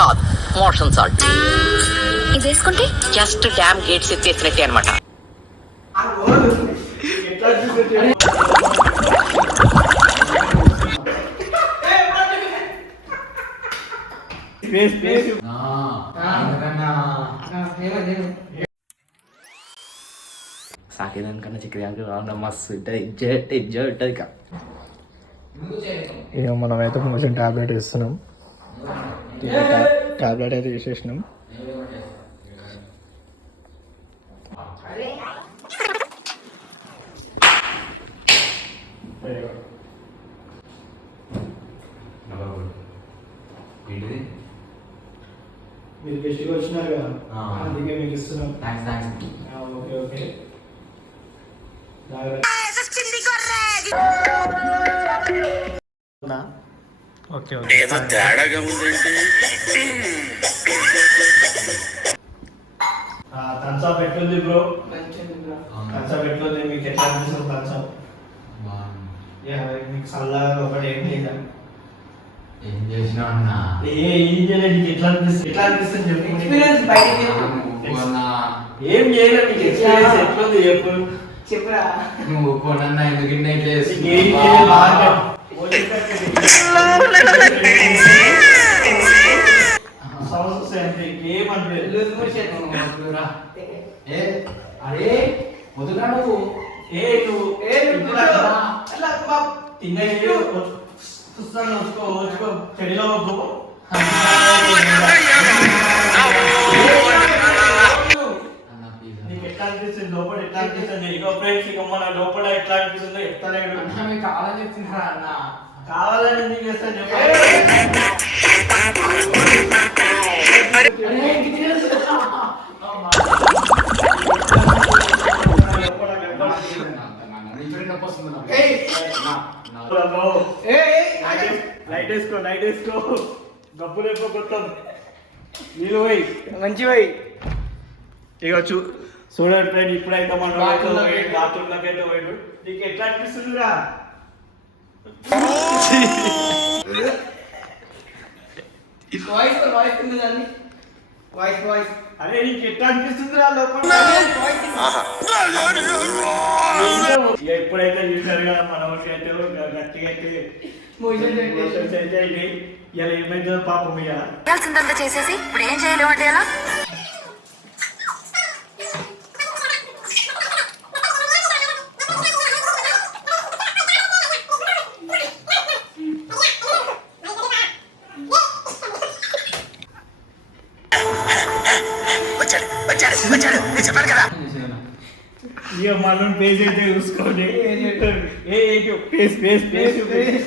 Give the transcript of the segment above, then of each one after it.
కాదు, motion salt. ఇది వేసుకుంటే జస్ట్ డ్యామ్ గేట్స్ ఎత్తేసినట్టే అనమాట. సాకేదానికన్నా చిక్కదానికి రావడం మస్తు ఉంటుంది. ఎంజాయ్ ఉంటుంది. ఇక మనమైతే కొంచెం టాబ్లెట్ ఇస్తున్నాం. టాబ్లెట్ అయితే వేసేసినాం. మీరు గెస్ట్గా వచ్చినారు కదా, అందుకే మీకు ఇస్తున్నాం. Okay okay. Okay okay. Thums Up ఎట్లుంది బ్రో? థమ్స్అప్ ఎట్లుంది? మీకు ఎట్లా అనిపిస్తుంది థమ్స్అప్? మీకు చల్లగా ఒకటి ఏం లేదా? ఏం చేసినా అన్నా ఏం చేయలేదు. నీకు ఎట్లా అనిపిస్తుంది? ఎట్లా అనిపిస్తుంది చెప్పు. ఎక్స్పీరియన్స్ బయటకి ఏం చేయలేదు. నీకు ఎక్స్పీరియన్స్ ఎట్లుంది చెప్పు. చెప్పురా. నువ్వు కొనన్నా ఎందుకంటే అరే వదులా నువ్వు. చెడిలో నీకు ఎట్లా అనిపిస్తుంది? లోపల ఎట్లా అనిపిస్తుంది? ఇగో ఫ్రెండ్స్, ఇక మన లోపల ఎట్లా అనిపిస్తుందో చెప్తాను. కావాలని చెప్తున్నారా అన్న? కావాలని ఎందుకు చేస్తాను చెప్పు. లైట్ వేసుకో గబ్బు లేపో కొత్తం నీళ్ళు పోయి మంచి పోయి. ఇక చూడండి ఫ్రెండ్, ఇప్పుడైతే మన బాత్రూంలోకైతే పోయాడు. నీకు ఎట్లా అనిపిస్తుందిరా? వాయిస్ అరే నీకు ఎట్లా అనిపిస్తుందిరా లోపల? ఎప్పుడైతే చూసారు కదా మన ఊరికి అయితే గట్టిగా ఇలా ఏమైందో పాపం. చేయాల్సిందంతా చేసేసి ఇప్పుడు ఏం చేయలేము అంటే ఎలా? ఇక మనం పేజ్ అయితే చూసుకోండి.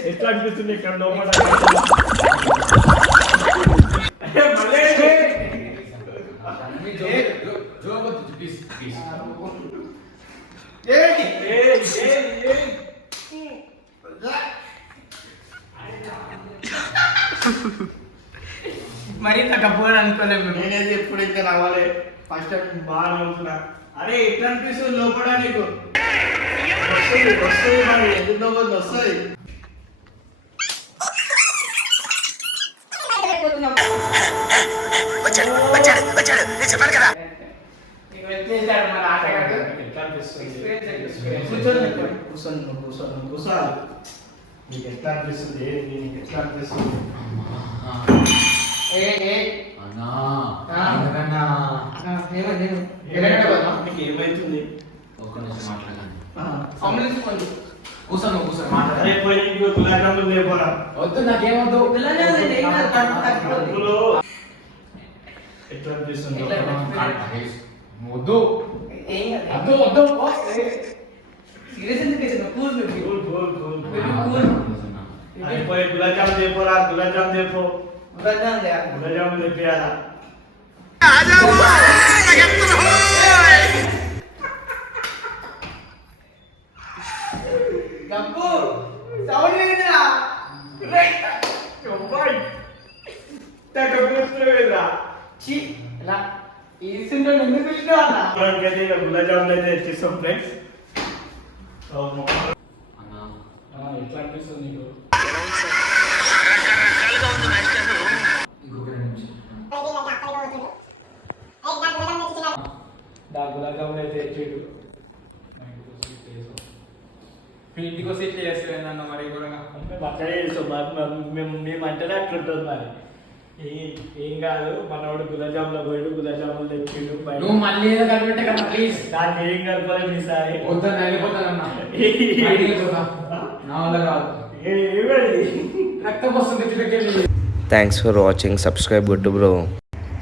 ఎట్లా అనిపిస్తుంది ఇక్కడ లోపల? మరి ఇంత గబ్బుగా అనుకోలేము. నేనైతే ఎప్పుడు ఇంకా రావాలి. ఫస్ట్ టైం బాగా నవ్వుతున్నా. అరే ఎట్లా అనిపిస్తుంది లోపల నీకు? వస్తుంది మరి ఎందుకు నవ్వద్దు? వస్తుంది. కూర్చోాలి. నీకు ఎట్లా అనిపిస్తుంది? నీకు ఎట్లా అనిపిస్తుంది? మీకు ఏమైతుంది? ఒక్క నిమిషం మాట్లాడాలి. అరే పోయి గులాబ్ జాములు లేపోరా. వద్దు, నాకేమొద్దు. ఎట్లా అనిపిస్తుంది? వద్దు వద్దు వద్దు. పోయి గులాబ్ జాములు లేపోరా. గులాబ్ జాములు లేపో. గులాబ్ జాములు లేపియాలా? గబ్బు సౌండ్ ఏందిరా? గులాబ్ జాములు అయితే తెచ్చిస్తాం ఫ్రెండ్స్. ఎట్లా అనిపిస్తుంది నీకు? ఇంకొక 2 నిమిషాలు. నా గులాబ్ జామున్ అయితే తెచ్చాడు. ఇంటికి వస్తే ఇట్లా చేస్తాను మరి కూడా మేము అట్లనే చేస్తాం. మేము అంటేనే అట్లుంటుంది మరి. ఏం కాదు, మనవాడు గులాబ్ జామున్లో పోయాడు, గులాబ్ జామున్ తెచ్చిండు. నువ్వు మళ్ళీ ఏదో కలిపెట్టే కదా ప్లీజ్. నాకు ఏం కలపలేదు ఈసారి. వద్దని వెళ్ళిపోతానన్నా నా వల్ల కాదు. రక్తం వస్తుంది చిలకెళ్ళి. Thanks for watching. సబ్స్క్రైబ్ కొట్టు బ్రో.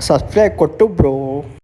సబ్స్క్రైబ్ కొట్టు బ్రో.